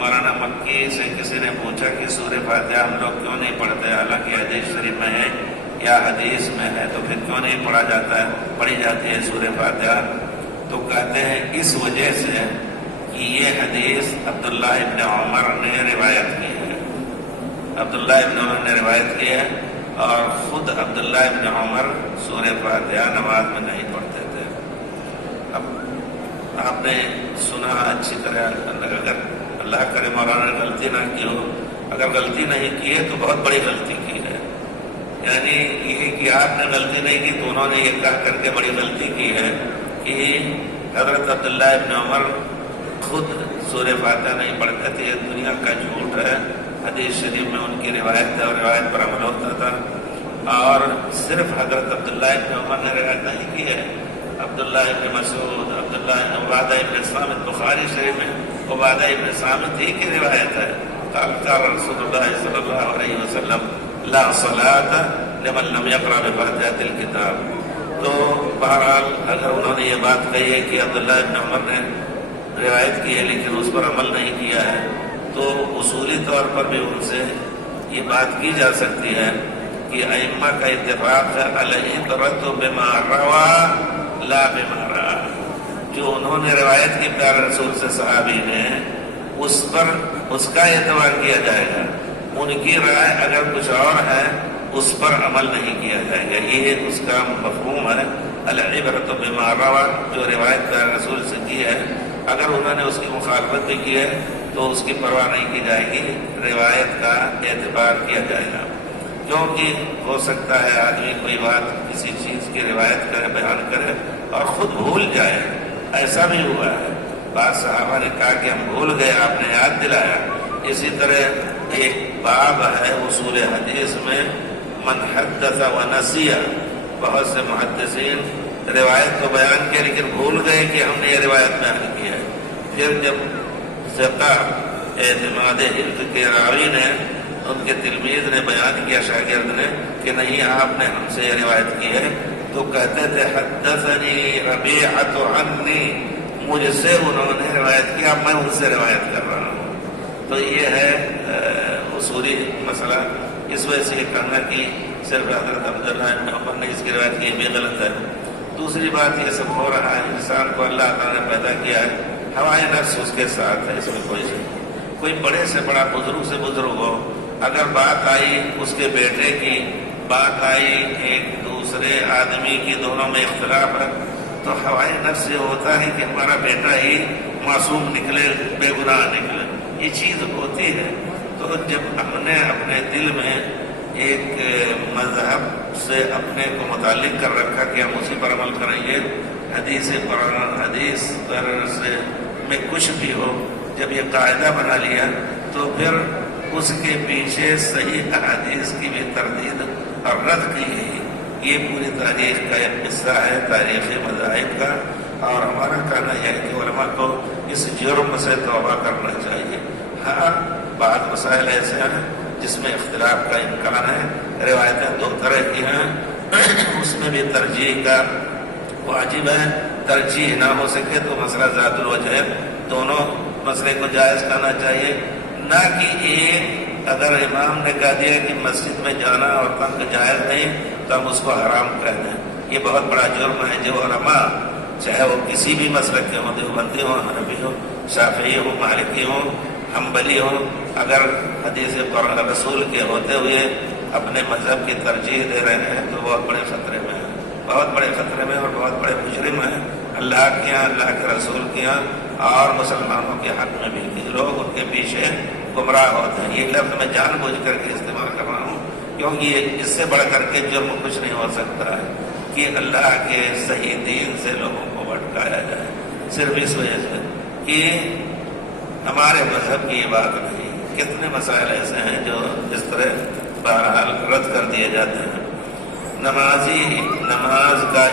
مولانا مکی سے کسی نے پوچھا کہ سورہ فاتحہ ہم لوگ کیوں نہیں پڑھتے، حالانکہ حدیث شریف میں ہے یا حدیث میں ہے، تو پھر کیوں نہیں پڑھی جاتی ہے سورہ فاتحہ؟ تو کہتے ہیں اس وجہ سے کہ یہ حدیث عبداللہ ابن عمر نے روایت کی ہے، عبداللہ ابن عمر نے روایت کی ہے، اور خود عبداللہ ابن عمر سورہ فاتحہ نماز میں نہیں پڑھتے تھے۔ اب آپ نے سنا اچھی طرح، اگر اللہ کرے مولانا نے غلطی نہ کی ہو، اگر غلطی نہیں کی ہے تو بہت بڑی غلطی کی ہے، یعنی یہ کہ آپ نے غلطی نہیں کی تو انہوں نے یہ کہہ کر کے بڑی غلطی کی ہے کہ حضرت عبداللہ ابن عمر خود سورہ فاتحہ نہیں پڑھتے تھے۔ یہ دنیا کا جھوٹ ہے، حدیث شریف میں ان کی روایت ہے اور روایت پر عمل ہوتا تھا، اور صرف حضرت عبداللہ ابن عمر نے روایت نہیں کی ہے، عبداللہ ابن مسعود، عبادہ ابن صامت، بخاری شریف میں عبادہ ابن صامت ہی کی روایت ہے، قال قال رسول اللہ صلی اللہ علیہ وسلم لا صلاة لمن لم يقرأ بفاتحة الكتاب۔ تو بہرحال اگر انہوں نے یہ بات کہی ہے کہ عبداللہ ابن عمر نے روایت کی ہے لیکن اس پر عمل نہیں کیا ہے، تو اصولی طور پر بھی ان سے یہ بات کی جا سکتی ہے کہ ائمہ کا اتفاق ہے العبرۃ بما روی لا بما رأى، جو انہوں نے روایت کی پیارے رسول سے صحابی نے، اس پر اس کا اعتبار کیا جائے گا، ان کی رائے اگر کچھ اور ہے اس پر عمل نہیں کیا جائے گا، یہ اس کا مفہوم ہے العبرۃ بما روی، جو روایت پیارے رسول سے کی ہے اگر انہوں نے اس کی مخالفت بھی کی ہے تو اس کی پرواہ نہیں کی جائے گی، روایت کا اعتبار کیا جائے گا، کیونکہ ہو سکتا ہے آدمی کوئی بات کسی چیز کی روایت کرے، بیان کرے اور خود بھول جائے، ایسا بھی ہوا ہے، بعض صحابہ نے کہا کہ ہم بھول گئے، آپ نے یاد دلایا۔ اسی طرح ایک باب ہے اصول حدیث میں من حدث و نسیہ، بہت سے محدثین روایت تو بیان کیا لیکن بھول گئے کہ ہم نے یہ روایت بیان کی ہے، پھر جب ثقہ اعتماد علم کے راوی نے، ان کے تلمیذ نے بیان کیا شاگرد نے کہ نہیں آپ نے ہم سے یہ روایت کی ہے، تو کہتے تھے حدثنی ربیعۃ عنی، مجھ سے انہوں نے روایت کیا، میں ان سے روایت کر رہا ہوں۔ تو یہ ہے اصولی مسئلہ، اس وجہ سے یہ کہنا کہ صرف حضرت عبداللہ ابن عمر نے اس کی روایت کی، یہ بھی غلط ہے۔ دوسری بات یہ سب ہو رہا ہے، انسان کو اللہ تعالیٰ نے پیدا کیا ہے، ہوائے نفس اس کے ساتھ ہے، اس میں کوئی بڑے سے بڑا بزرگ سے بزرگ ہو، اگر بات آئی اس کے بیٹے کی، بات آئی ایک دوسرے آدمی کی، دونوں میں اختلاف ہے، تو ہوائے نفس یہ ہوتا ہے کہ ہمارا بیٹا ہی معصوم نکلے، بے گناہ نکلے، یہ چیز ہوتی ہے۔ تو جب ہم نے اپنے دل میں ایک مذہب سے اپنے کو متعلق کر رکھا کہ ہم اسی پر عمل کریں گے، حدیث پر سے میں کچھ بھی ہو، جب یہ قاعدہ بنا لیا تو پھر اس کے پیچھے صحیح احادیث کی بھی تردید اور رد کی گئی۔ یہ پوری تاریخ کا ایک قصہ ہے، تاریخ مذاہب کا، اور ہمارا کہنا یہ ہے کہ علماء کو اس جرم سے توبہ کرنا چاہیے۔ ہاں بعض مسائل ایسے ہیں جس میں اختلاف کا امکان ہے، روایتیں دو طرح کی ہیں، اس میں بھی ترجیح کا واجب ہے، ترجیح نہ ہو سکے تو مسئلہ ذات الوجہ ہے، دونوں مسئلے کو جائز کرنا چاہیے، نہ کہ ایک اگر امام نے کہہ دیا کہ مسجد میں جانا اور تنگ جائز نہیں تو ہم اس کو حرام کہہ دیں، یہ بہت بڑا جرم ہے۔ جو علماء چاہے وہ کسی بھی مسلک کے ہوں، دیوبندی ہوں، حنفی ہوں، شافعی ہوں، مالکی ہوں، حنبلی ہوں، اگر حدیث رسول کے ہوتے ہوئے اپنے مذہب کی ترجیح دے رہے ہیں تو بہت بڑے خطرے میں ہیں، بہت بڑے خطرے میں اور بہت بڑے مجرم ہیں اللہ کے یہاں، اللہ کے رسول کے یہاں اور مسلمانوں کے حق میں بھی، کہ لوگ ان کے پیچھے گمراہ ہوتے ہیں۔ یہ لفظ میں جان بوجھ کر کے استعمال کر رہا ہوں کیونکہ یہ اس سے بڑھ کر کے جرم کچھ نہیں ہو سکتا ہے کہ اللہ کے صحیح دین سے لوگوں کو بھٹکایا جائے، صرف اس وجہ سے کہ ہمارے مذہب کی یہ بات نہیں۔ کتنے مسائل ایسے ہیں جو اس طرح بہرحال رد کر دیے جاتے ہیں۔ نماز کا